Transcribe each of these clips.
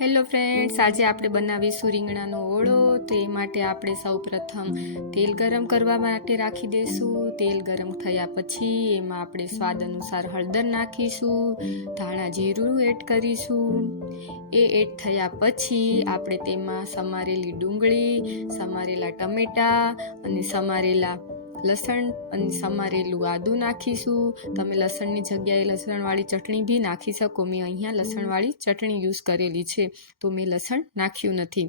Hello friends, આજે આપણે બનાવીશું રીંગણાનો ઓળો. તો એ માટે આપણે સૌપ્રથમ તેલ ગરમ કરવા માટે રાખી દઈશું. તેલ ગરમ થયા પછી એમાં આપણે સ્વાદ અનુસાર હળદર નાખીશું, ધાણા જીરું એડ કરીશું. એ એડ થયા પછી આપણે તેમાં સમારેલી ડુંગળી, સમારેલા ટમેટા અને સમારેલા લસણ અને સમારેલું આદું નાખીશું. તમે લસણની જગ્યાએ લસણવાળી ચટણી બી નાખી શકો. મેં અહીંયા લસણવાળી ચટણી યુઝ કરેલી છે, તો મેં લસણ નાખ્યું નથી.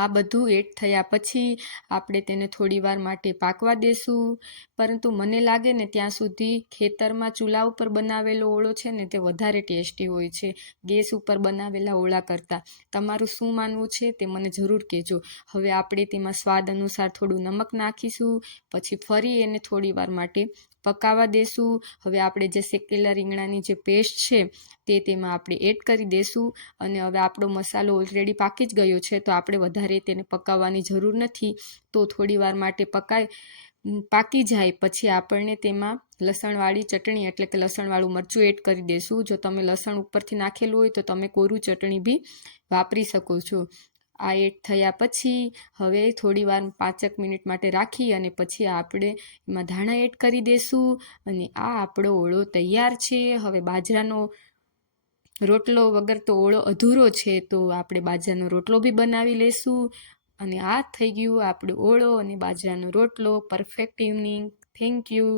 આ બધું એડ થયા પછી આપણે તેને થોડી વાર માટે પાકવા દેશું. પરંતુ મને લાગે ને ત્યાં સુધી ખેતરમાં ચૂલા ઉપર બનાવેલો ઓળો છે ને તે વધારે ટેસ્ટી હોય છે ગેસ ઉપર બનાવેલા ઓળા કરતાં. તમારું શું માનવું છે તે મને જરૂર કહેજો. હવે આપણે તેમાં સ્વાદ અનુસાર થોડું નમક નાખીશું, પછી ફરી એને થોડી વાર માટે પકાવવા દેશું. હવે આપણે જે શેકેલા રીંગણાની જે પેસ્ટ છે તે તેમાં આપણે એડ કરી દેશું. અને હવે આપણો મસાલો ઓલરેડી પાકી જ ગયો છે, તો આપણે વધારે તેને પકાવવાની જરૂર નથી. તો થોડી વાર માટે પાકી જાય પછી આપણને તેમાં લસણવાળી ચટણી એટલે કે લસણવાળું મરચું એડ કરી દેશું. જો તમે લસણ ઉપરથી નાખેલું હોય તો તમે કોરું ચટણી બી વાપરી શકો છો. આ એડ થયા પછી હવે થોડી વાર 5 મિનિટ માટે રાખી અને પછી આપણે એમાં ધાણા એડ કરી દેશું. અને આ આપણો ઓળો તૈયાર છે. હવે બાજરાનો રોટલો વગર તો ઓળો અધૂરો છે, તો આપણે બાજરાનો રોટલો બી બનાવી લેશું. અને આ થઈ ગયું આપણો ઓળો અને બાજરાનો રોટલો. Perfect evening. Thank you.